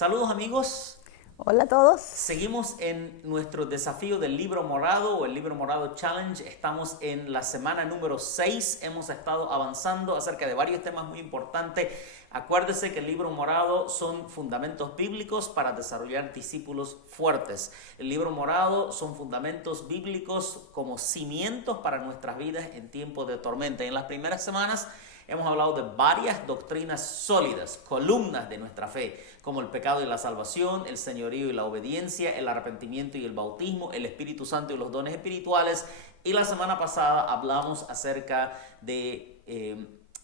Saludos amigos, Hola a todos. seguimos en nuestro desafío del libro morado o el libro morado challenge. Estamos en la semana número 6, hemos estado avanzando acerca de varios temas muy importantes. Acuérdese que el libro morado son fundamentos bíblicos para desarrollar discípulos fuertes. El libro morado son fundamentos bíblicos como cimientos para nuestras vidas en tiempos de tormenta. En las primeras semanas hemos hablado de varias doctrinas sólidas, columnas de nuestra fe, como el pecado y la salvación, el señorío y la obediencia, el arrepentimiento y el bautismo, el Espíritu Santo y los dones espirituales. Y la semana pasada hablamos acerca de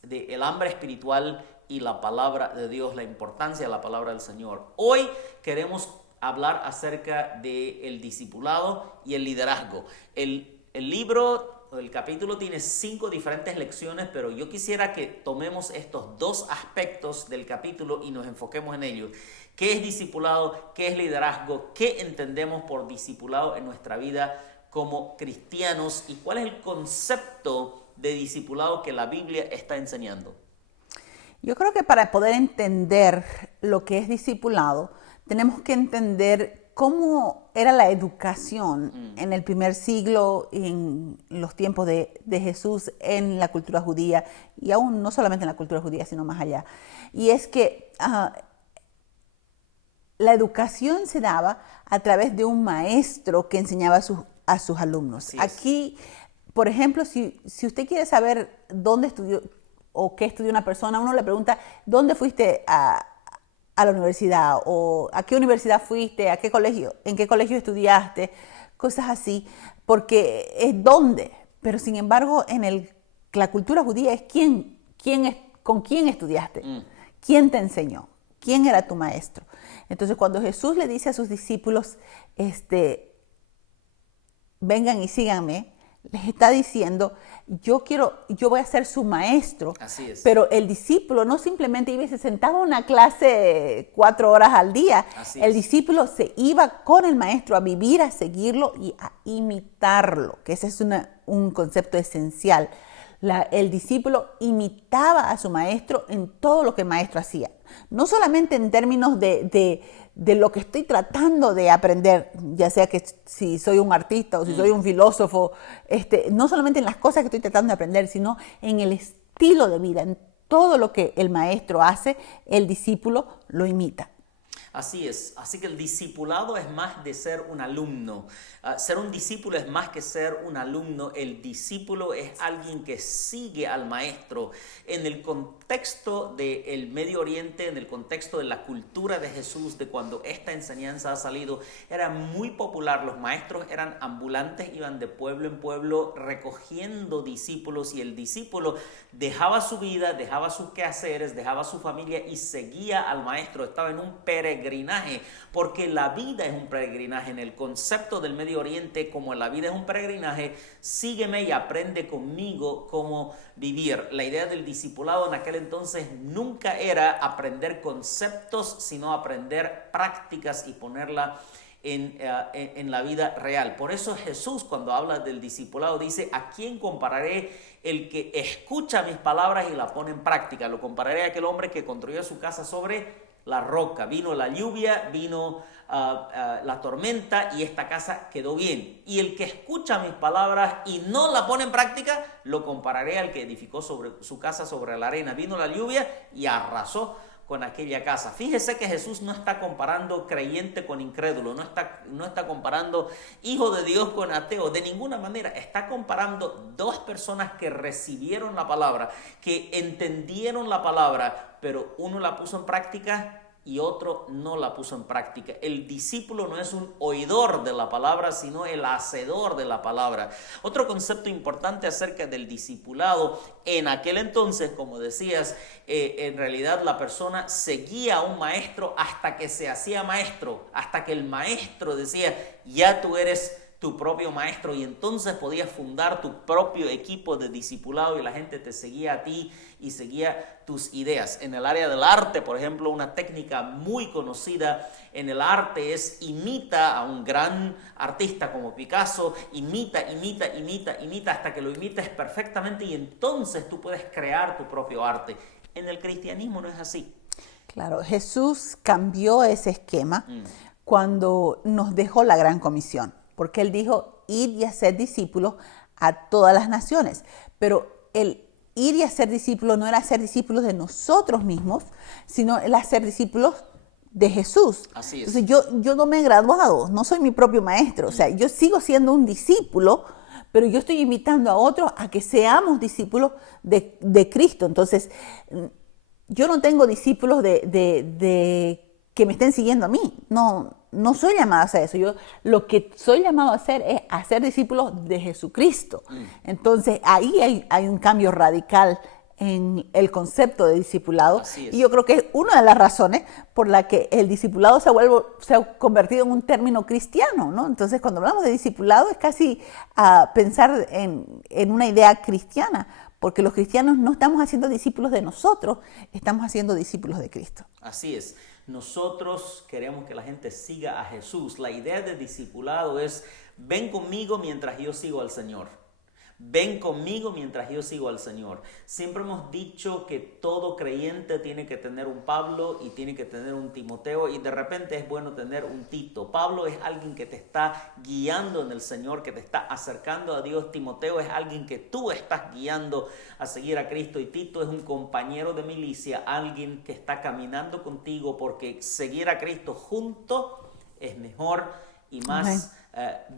el hambre espiritual y la palabra de Dios, la importancia de la palabra del Señor. Hoy queremos hablar acerca del discipulado y el liderazgo. El capítulo tiene 5 diferentes lecciones, pero yo quisiera que tomemos estos 2 aspectos del capítulo y nos enfoquemos en ellos. ¿Qué es discipulado? ¿Qué es liderazgo? ¿Qué entendemos por discipulado en nuestra vida como cristianos? ¿Y cuál es el concepto de discipulado que la Biblia está enseñando? Yo creo que para poder entender lo que es discipulado, tenemos que entender cómo era la educación en el primer siglo, en los tiempos de Jesús, en la cultura judía, y aún no solamente en la cultura judía, sino más allá. Y es que la educación se daba a través de un maestro que enseñaba a sus alumnos. Aquí, por ejemplo, si usted quiere saber dónde estudió o qué estudió una persona, uno le pregunta, ¿dónde fuiste a la universidad? ¿O a qué universidad fuiste? ¿A qué colegio? ¿En qué colegio estudiaste? Cosas así, porque es dónde. Pero sin embargo, en la cultura judía es con quién estudiaste, quién te enseñó, quién era tu maestro. Entonces, cuando Jesús le dice a sus discípulos, vengan y síganme, les está diciendo, yo voy a ser su maestro. Así es. Pero el discípulo no simplemente iba y se sentaba en una clase 4 horas al día. El discípulo se iba con el maestro a vivir, a seguirlo y a imitarlo, que ese es un concepto esencial. El discípulo imitaba a su maestro en todo lo que el maestro hacía. No solamente en términos de lo que estoy tratando de aprender, ya sea que si soy un artista o si soy un filósofo, no solamente en las cosas que estoy tratando de aprender, sino en el estilo de vida, en todo lo que el maestro hace, el discípulo lo imita. Así es, así que el discipulado es más de ser un alumno. Ser un discípulo es más que ser un alumno. El discípulo es alguien que sigue al maestro. En el contexto del Medio Oriente, en el contexto de la cultura de Jesús, de cuando esta enseñanza ha salido, era muy popular. Los maestros eran ambulantes, iban de pueblo en pueblo recogiendo discípulos, y el discípulo dejaba su vida, dejaba sus quehaceres, dejaba su familia y seguía al maestro. Estaba en un peregrinaje, porque la vida es un peregrinaje. En el concepto del Medio Oriente, como la vida es un peregrinaje, sígueme y aprende conmigo cómo vivir. La idea del discipulado en aquel entonces nunca era aprender conceptos, sino aprender prácticas y ponerla en la vida real. Por eso Jesús, cuando habla del discipulado, dice: ¿a quién compararé? El que escucha mis palabras y la pone en práctica. Lo compararé a aquel hombre que construyó su casa sobre la roca. Vino la lluvia, vino la tormenta y esta casa quedó bien. Y el que escucha mis palabras y no la pone en práctica, lo compararé al que edificó su casa sobre la arena. Vino la lluvia y arrasó con aquella casa. Fíjese que Jesús no está comparando creyente con incrédulo, no está comparando hijo de Dios con ateo, de ninguna manera. Está comparando dos personas que recibieron la palabra, que entendieron la palabra, pero uno la puso en práctica y otro no la puso en práctica. El discípulo no es un oidor de la palabra, sino el hacedor de la palabra. Otro concepto importante acerca del discipulado: en aquel entonces, como decías, en realidad la persona seguía a un maestro hasta que se hacía maestro, hasta que el maestro decía: ya tú eres tu propio maestro, y entonces podías fundar tu propio equipo de discipulado y la gente te seguía a ti y seguía tus ideas. En el área del arte, por ejemplo, una técnica muy conocida en el arte es imita a un gran artista como Picasso, imita hasta que lo imites perfectamente, y entonces tú puedes crear tu propio arte. En el cristianismo no es así. Claro, Jesús cambió ese esquema cuando nos dejó la gran comisión, porque Él dijo, id y hacer discípulos a todas las naciones. Pero el ir y hacer discípulos no era hacer discípulos de nosotros mismos, sino el hacer discípulos de Jesús. Así es. Entonces yo no me he graduado, no soy mi propio maestro, o sea, yo sigo siendo un discípulo, pero yo estoy invitando a otros a que seamos discípulos de Cristo. Entonces, yo no tengo discípulos de que me estén siguiendo a mí, no soy llamada a hacer eso. Yo lo que soy llamado a hacer es hacer discípulos de Jesucristo. Entonces, ahí hay un cambio radical en el concepto de discipulado. Y yo creo que es una de las razones por la que el discipulado se ha convertido en un término cristiano, ¿no? Entonces, cuando hablamos de discipulado es casi pensar en una idea cristiana, porque los cristianos no estamos haciendo discípulos de nosotros, estamos haciendo discípulos de Cristo. Así es. Nosotros queremos que la gente siga a Jesús. La idea de discipulado es, ven conmigo mientras yo sigo al Señor. Ven conmigo mientras yo sigo al Señor. Siempre hemos dicho que todo creyente tiene que tener un Pablo y tiene que tener un Timoteo, y de repente es bueno tener un Tito. Pablo es alguien que te está guiando en el Señor, que te está acercando a Dios. Timoteo es alguien que tú estás guiando a seguir a Cristo, y Tito es un compañero de milicia, alguien que está caminando contigo, porque seguir a Cristo junto es mejor y más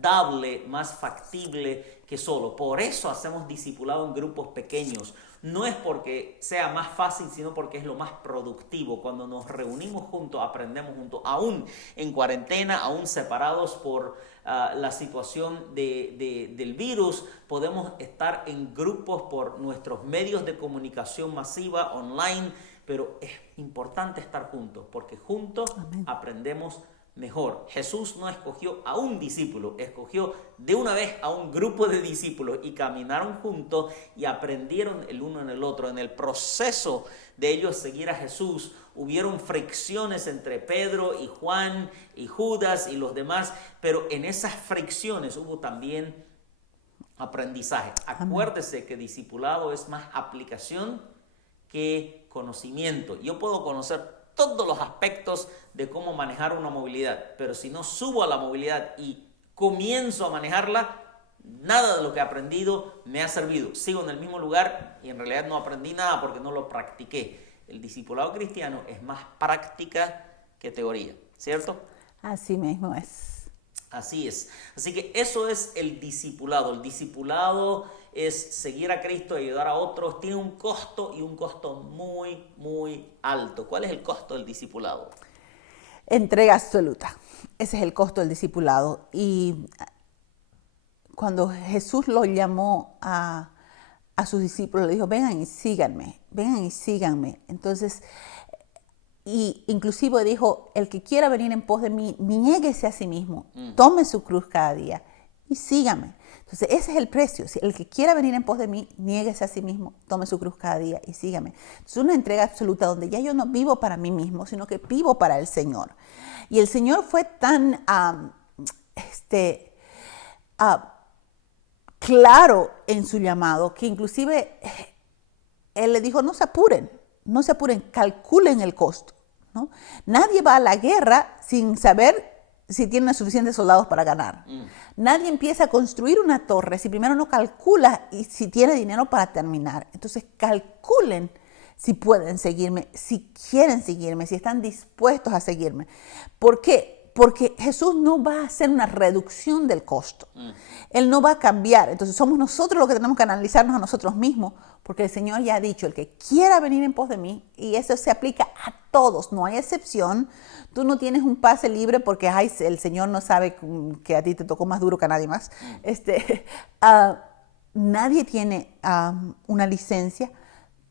dable, más factible que solo. Por eso hacemos discipulado en grupos pequeños. No es porque sea más fácil, sino porque es lo más productivo. Cuando nos reunimos juntos, aprendemos juntos, aún en cuarentena, aún separados por la situación del virus, podemos estar en grupos por nuestros medios de comunicación masiva, online, pero es importante estar juntos, porque juntos aprendemos mejor. Jesús no escogió a un discípulo, escogió de una vez a un grupo de discípulos, y caminaron juntos y aprendieron el uno en el otro. En el proceso de ellos seguir a Jesús, hubieron fricciones entre Pedro y Juan y Judas y los demás, pero en esas fricciones hubo también aprendizaje. Acuérdese que discipulado es más aplicación que conocimiento. Yo puedo conocer todos los aspectos de cómo manejar una movilidad, pero si no subo a la movilidad y comienzo a manejarla, nada de lo que he aprendido me ha servido. Sigo en el mismo lugar y en realidad no aprendí nada porque no lo practiqué. El discipulado cristiano es más práctica que teoría, ¿cierto? Así mismo es. Así es. Así que eso es el discipulado. El discipulado es seguir a Cristo, ayudar a otros. Tiene un costo, y un costo muy, muy alto. ¿Cuál es el costo del discipulado? Entrega absoluta. Ese es el costo del discipulado. Y cuando Jesús lo llamó a sus discípulos, le dijo, vengan y síganme, vengan y síganme. Entonces, y inclusive dijo, el que quiera venir en pos de mí, niéguese a sí mismo, tome su cruz cada día y sígame. Entonces, ese es el precio. Si el que quiera venir en pos de mí, niéguese a sí mismo, tome su cruz cada día y sígame. Es una entrega absoluta donde ya yo no vivo para mí mismo, sino que vivo para el Señor. Y el Señor fue tan claro en su llamado que inclusive Él le dijo, no se apuren, calculen el costo, ¿no? Nadie va a la guerra sin saber si tiene suficientes soldados para ganar. Nadie empieza a construir una torre si primero no calcula y si tiene dinero para terminar. Entonces calculen si pueden seguirme, si quieren seguirme, si están dispuestos a seguirme. ¿Por qué? Porque Jesús no va a hacer una reducción del costo. Él no va a cambiar. Entonces somos nosotros los que tenemos que analizarnos a nosotros mismos, porque el Señor ya ha dicho, el que quiera venir en pos de mí, y eso se aplica a todos, no hay excepción. Tú no tienes un pase libre porque el Señor no sabe que a ti te tocó más duro que a nadie más. Nadie tiene una licencia.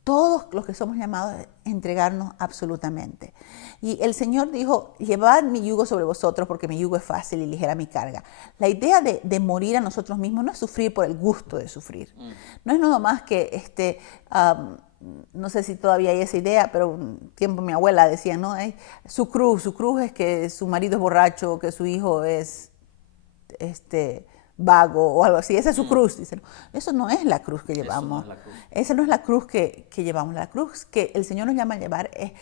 Todos los que somos llamados a entregarnos absolutamente. Y el Señor dijo, llevad mi yugo sobre vosotros porque mi yugo es fácil y ligera mi carga. La idea de morir a nosotros mismos no es sufrir por el gusto de sufrir. No es nada más que, no sé si todavía hay esa idea, pero un tiempo mi abuela decía, ¿no? Su cruz es que su marido es borracho, que su hijo es vago o algo así. Esa es su cruz. Dicen, eso no es la cruz que llevamos. Eso no es la cruz. Esa no es la cruz que llevamos. La cruz que el Señor nos llama a llevar es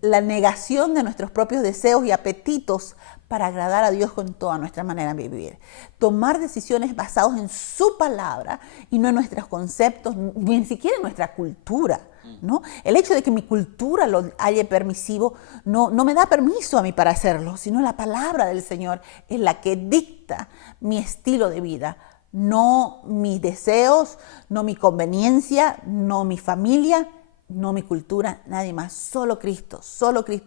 la negación de nuestros propios deseos y apetitos para agradar a Dios con toda nuestra manera de vivir. Tomar decisiones basadas en su palabra y no en nuestros conceptos, ni siquiera en nuestra cultura, ¿no? El hecho de que mi cultura lo haya permisivo no me da permiso a mí para hacerlo, sino la palabra del Señor es la que dicta mi estilo de vida, no mis deseos, no mi conveniencia, no mi familia, no mi cultura, nadie más, solo Cristo,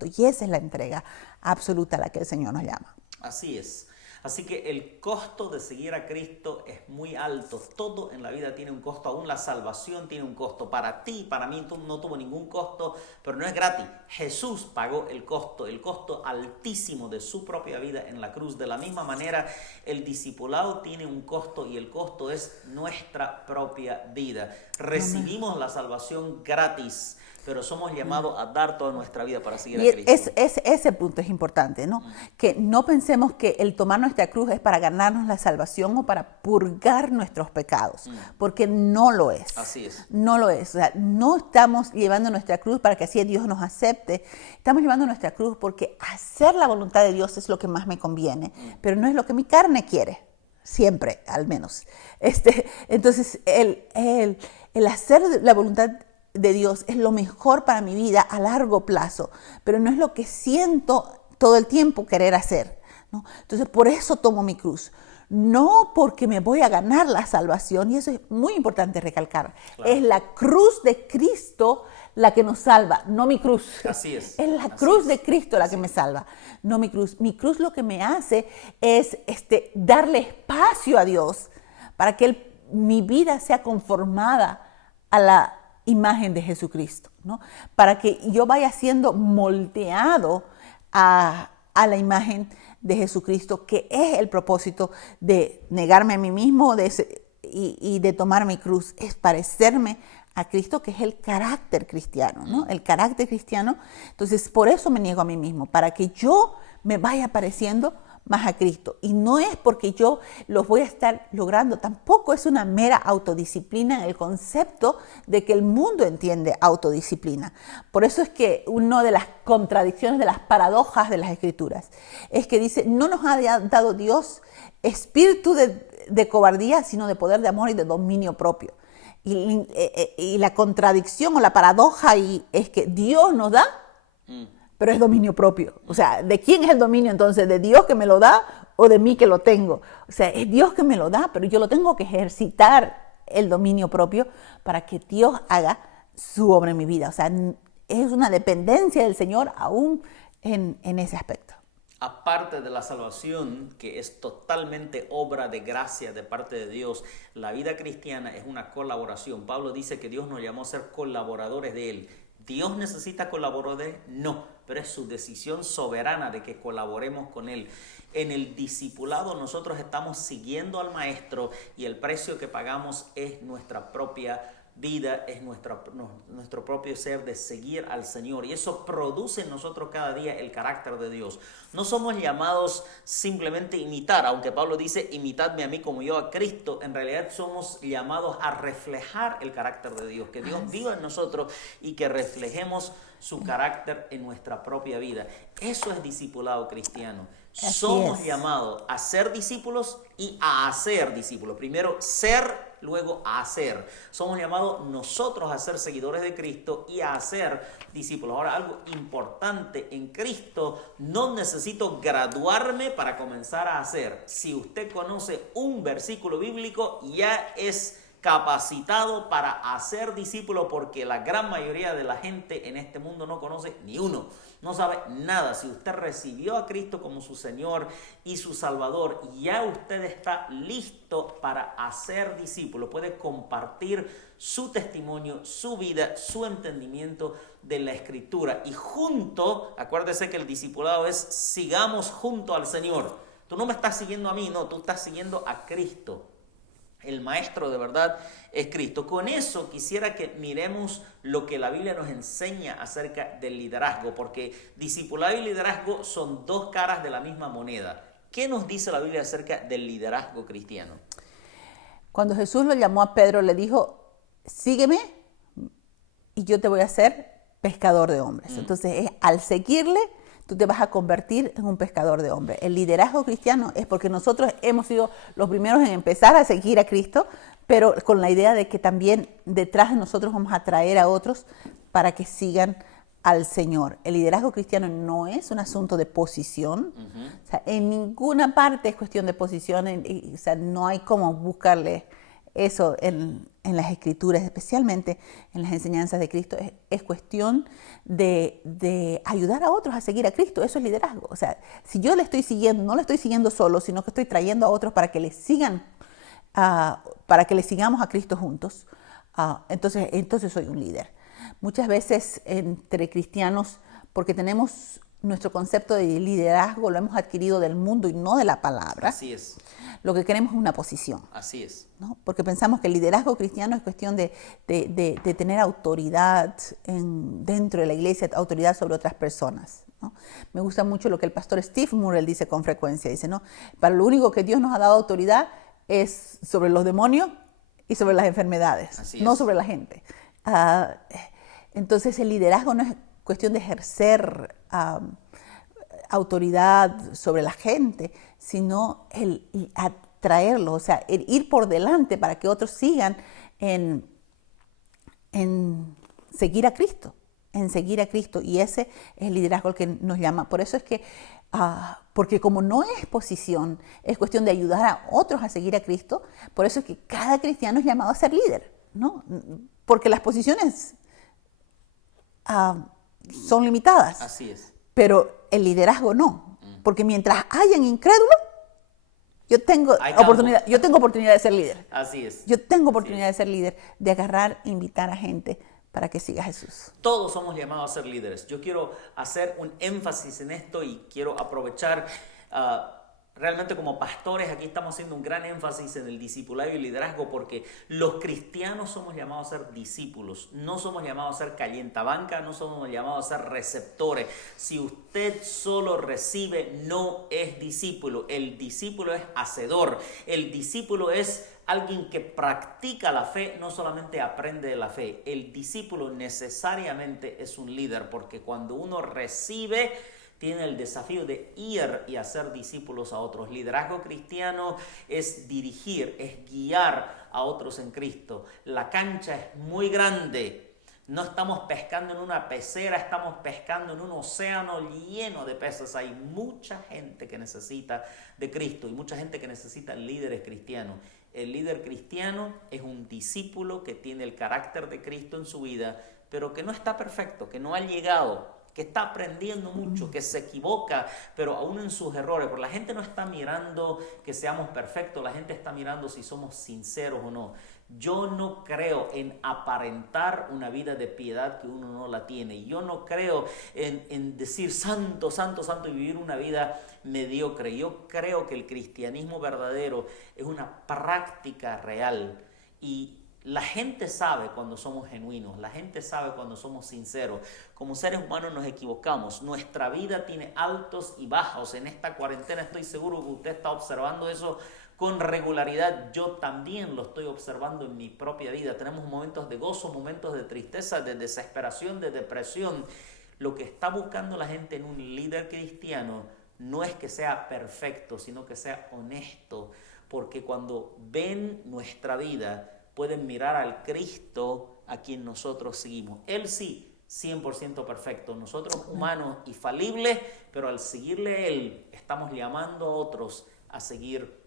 y esa es la entrega absoluta a la que el Señor nos llama. Así es. Así que el costo de seguir a Cristo es muy alto. Todo en la vida tiene un costo, aún la salvación tiene un costo. Para ti, para mí no tuvo ningún costo, pero no es gratis. Jesús pagó el costo altísimo de su propia vida en la cruz. De la misma manera, el discipulado tiene un costo y el costo es nuestra propia vida. Recibimos la salvación gratis, pero somos llamados a dar toda nuestra vida para seguir a Cristo. Ese punto es importante, ¿no? Que no pensemos que el tomar nuestra cruz es para ganarnos la salvación o para purgar nuestros pecados, porque no lo es. Así es. No lo es. O sea, no estamos llevando nuestra cruz para que así Dios nos acepte. Estamos llevando nuestra cruz porque hacer la voluntad de Dios es lo que más me conviene, pero no es lo que mi carne quiere. Siempre, al menos. Entonces, el hacer la voluntad de Dios es lo mejor para mi vida a largo plazo, pero no es lo que siento todo el tiempo querer hacer, ¿no? Entonces, por eso tomo mi cruz. No porque me voy a ganar la salvación, y eso es muy importante recalcar. Claro. Es la cruz de Cristo la que nos salva, no mi cruz. Así es. Es la cruz de Cristo la que me salva, no mi cruz. Mi cruz lo que me hace es darle espacio a Dios para que mi vida sea conformada a la imagen de Jesucristo, ¿no? Para que yo vaya siendo moldeado a la imagen de Jesucristo, que es el propósito de negarme a mí mismo y de tomar mi cruz, es parecerme a Cristo, que es el carácter cristiano, ¿no? El carácter cristiano. Entonces, por eso me niego a mí mismo, para que yo me vaya pareciendo más a Cristo. Y no es porque yo los voy a estar logrando, tampoco es una mera autodisciplina en el concepto de que el mundo entiende autodisciplina. Por eso es que una de las contradicciones, de las paradojas de las Escrituras, es que dice, no nos ha dado Dios espíritu de cobardía, sino de poder, de amor y de dominio propio. Y la contradicción o la paradoja ahí es que Dios nos da, pero es dominio propio. O sea, ¿de quién es el dominio entonces? ¿De Dios que me lo da o de mí que lo tengo? O sea, es Dios que me lo da, pero yo lo tengo que ejercitar el dominio propio para que Dios haga su obra en mi vida. O sea, es una dependencia del Señor aún en ese aspecto. Aparte de la salvación, que es totalmente obra de gracia de parte de Dios, la vida cristiana es una colaboración. Pablo dice que Dios nos llamó a ser colaboradores de Él. ¿Dios necesita colaboradores? No, pero es su decisión soberana de que colaboremos con Él. En el discipulado nosotros estamos siguiendo al Maestro y el precio que pagamos es nuestra propia vida, es nuestro propio ser de seguir al Señor, y eso produce en nosotros cada día el carácter de Dios. No somos llamados simplemente a imitar, aunque Pablo dice imitadme a mí como yo a Cristo. En realidad somos llamados a reflejar el carácter de Dios, que Dios viva en nosotros y que reflejemos su carácter en nuestra propia vida. Eso es discipulado cristiano. Somos llamados a ser discípulos y a hacer discípulos. Primero ser, luego a hacer. Somos llamados nosotros a ser seguidores de Cristo y a hacer discípulos. Ahora, algo importante: en Cristo no necesito graduarme para comenzar a hacer. Si usted conoce un versículo bíblico, ya es capacitado para hacer discípulos, porque la gran mayoría de la gente en este mundo no conoce ni uno, no sabe nada. Si usted recibió a Cristo como su Señor y su Salvador, ya usted está listo para hacer discípulos. Puede compartir su testimonio, su vida, su entendimiento de la Escritura, y junto, acuérdese que el discipulado es sigamos junto al Señor. Tú no me estás siguiendo a mí, no, tú estás siguiendo a Cristo. El maestro de verdad es Cristo. Con eso quisiera que miremos lo que la Biblia nos enseña acerca del liderazgo, porque discipulado y liderazgo son dos caras de la misma moneda. ¿Qué nos dice la Biblia acerca del liderazgo cristiano? Cuando Jesús lo llamó a Pedro, le dijo, sígueme y yo te voy a hacer pescador de hombres. Entonces, al seguirle, tú te vas a convertir en un pescador de hombres. El liderazgo cristiano es porque nosotros hemos sido los primeros en empezar a seguir a Cristo, pero con la idea de que también detrás de nosotros vamos a traer a otros para que sigan al Señor. El liderazgo cristiano no es un asunto de posición. O sea, en ninguna parte es cuestión de posición. O sea, no hay cómo buscarle eso en las Escrituras, especialmente en las enseñanzas de Cristo. Es cuestión de ayudar a otros a seguir a Cristo. Eso es liderazgo. O sea, si yo le estoy siguiendo, no le estoy siguiendo solo, sino que estoy trayendo a otros para que le sigan, para que le sigamos a Cristo juntos, entonces soy un líder. Muchas veces entre cristianos, porque tenemos nuestro concepto de liderazgo, lo hemos adquirido del mundo y no de la palabra. Así es. Lo que queremos es una posición. Así es. ¿No? Porque pensamos que el liderazgo cristiano es cuestión de tener autoridad dentro de la iglesia, autoridad sobre otras personas, ¿no? Me gusta mucho lo que el pastor Steve Murrell dice con frecuencia. Dice, ¿no? Para lo único que Dios nos ha dado autoridad es sobre los demonios y sobre las enfermedades, no sobre la gente. Entonces el liderazgo no es cuestión de ejercer autoridad sobre la gente, sino el atraerlo, o sea, el ir por delante para que otros sigan en seguir a Cristo, y ese es el liderazgo al que nos llama. Por eso es que, porque como no es posición, es cuestión de ayudar a otros a seguir a Cristo, por eso es que cada cristiano es llamado a ser líder, ¿no? Porque las posiciones son limitadas. Así es. Pero el liderazgo no. Porque mientras hayan incrédulos, yo tengo oportunidad de ser líder. Así es. Yo tengo oportunidad de ser líder, de agarrar e invitar a gente para que siga a Jesús. Todos somos llamados a ser líderes. Yo quiero hacer un énfasis en esto y quiero aprovechar. Realmente como pastores aquí estamos haciendo un gran énfasis en el discipulado y el liderazgo porque los cristianos somos llamados a ser discípulos, no somos llamados a ser calientabanca, no somos llamados a ser receptores. Si usted solo recibe, no es discípulo. El discípulo es hacedor. El discípulo es alguien que practica la fe, no solamente aprende de la fe. El discípulo necesariamente es un líder porque cuando uno recibe, tiene el desafío de ir y hacer discípulos a otros. Liderazgo cristiano es dirigir, es guiar a otros en Cristo. La cancha es muy grande. No estamos pescando en una pecera, estamos pescando en un océano lleno de peces. Hay mucha gente que necesita de Cristo y mucha gente que necesita líderes cristianos. El líder cristiano es un discípulo que tiene el carácter de Cristo en su vida, pero que no está perfecto, que no ha llegado, que está aprendiendo mucho, que se equivoca, pero aún en sus errores. Porque la gente no está mirando que seamos perfectos, la gente está mirando si somos sinceros o no. Yo no creo en aparentar una vida de piedad que uno no la tiene. Yo no creo en decir santo, santo, santo y vivir una vida mediocre. Yo creo que el cristianismo verdadero es una práctica real y la gente sabe cuando somos genuinos, la gente sabe cuando somos sinceros. Como seres humanos nos equivocamos, nuestra vida tiene altos y bajos. En esta cuarentena estoy seguro que usted está observando eso con regularidad. Yo también lo estoy observando en mi propia vida. Tenemos momentos de gozo, momentos de tristeza, de desesperación, de depresión. Lo que está buscando la gente en un líder cristiano no es que sea perfecto, sino que sea honesto. Porque cuando ven nuestra vida, pueden mirar al Cristo a quien nosotros seguimos. Él sí, 100% perfecto. Nosotros humanos y falibles, pero al seguirle a Él, estamos llamando a otros a seguir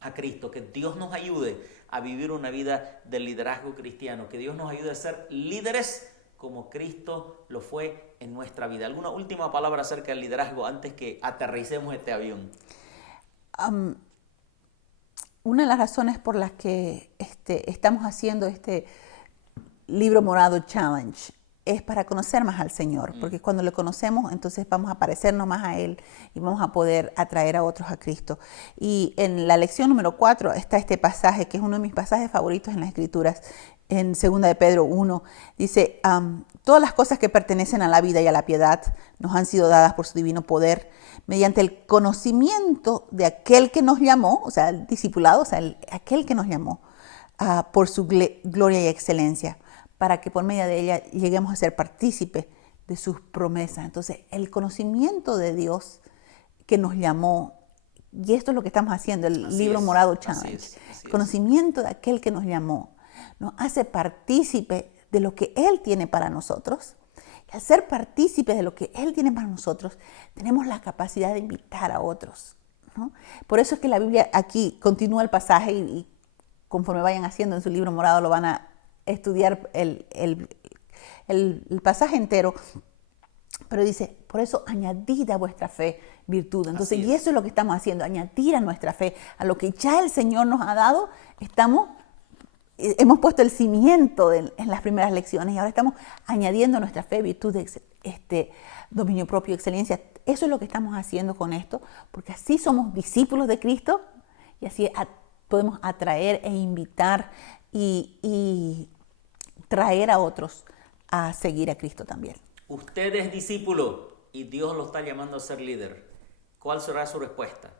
a Cristo. Que Dios nos ayude a vivir una vida de liderazgo cristiano. Que Dios nos ayude a ser líderes como Cristo lo fue en nuestra vida. ¿Alguna última palabra acerca del liderazgo antes que aterricemos este avión? Una de las razones por las que estamos haciendo este Libro Morado Challenge es para conocer más al Señor, porque cuando le conocemos, entonces vamos a parecernos más a Él y vamos a poder atraer a otros a Cristo. Y en la lección número 4 está este pasaje, que es uno de mis pasajes favoritos en las Escrituras, en 2 de Pedro 1, dice, todas las cosas que pertenecen a la vida y a la piedad nos han sido dadas por su divino poder, mediante el conocimiento de aquel que nos llamó, o sea, el discipulado, o sea, aquel que nos llamó, por su gloria y excelencia, para que por medio de ella lleguemos a ser partícipes de sus promesas. Entonces, el conocimiento de Dios que nos llamó, y esto es lo que estamos haciendo, el libro morado challenge, el conocimiento de aquel que nos llamó, nos hace partícipe de lo que Él tiene para nosotros. Y al ser partícipes de lo que Él tiene para nosotros, tenemos la capacidad de invitar a otros, ¿no? Por eso es que la Biblia aquí continúa el pasaje y conforme vayan haciendo en su libro morado lo van a estudiar el pasaje entero. Pero dice, por eso añadid a vuestra fe virtud. Entonces, y eso es lo que estamos haciendo, añadir a nuestra fe, a lo que ya el Señor nos ha dado, hemos puesto el cimiento en las primeras lecciones y ahora estamos añadiendo a nuestra fe virtud, dominio propio, excelencia. Eso es lo que estamos haciendo con esto, porque así somos discípulos de Cristo y así podemos atraer e invitar y traer a otros a seguir a Cristo también. Usted es discípulo y Dios lo está llamando a ser líder. ¿Cuál será su respuesta?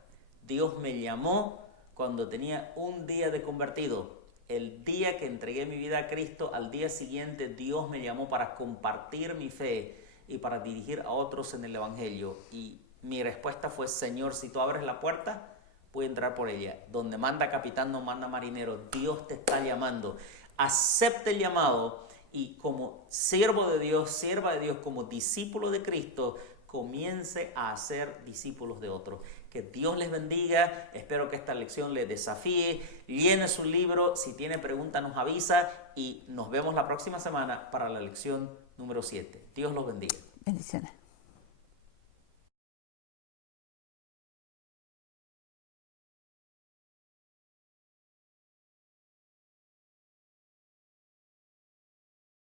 Dios me llamó cuando tenía un día de convertido. El día que entregué mi vida a Cristo, al día siguiente Dios me llamó para compartir mi fe y para dirigir a otros en el Evangelio. Y mi respuesta fue, Señor, si tú abres la puerta, voy a entrar por ella. Donde manda capitán no manda marinero. Dios te está llamando. Acepte el llamado y como siervo de Dios, sierva de Dios, como discípulo de Cristo, comience a ser discípulos de otros. Que Dios les bendiga. Espero que esta lección les desafíe. Llene su libro. Si tiene preguntas nos avisa y nos vemos la próxima semana para la lección número 7. Dios los bendiga. Bendiciones.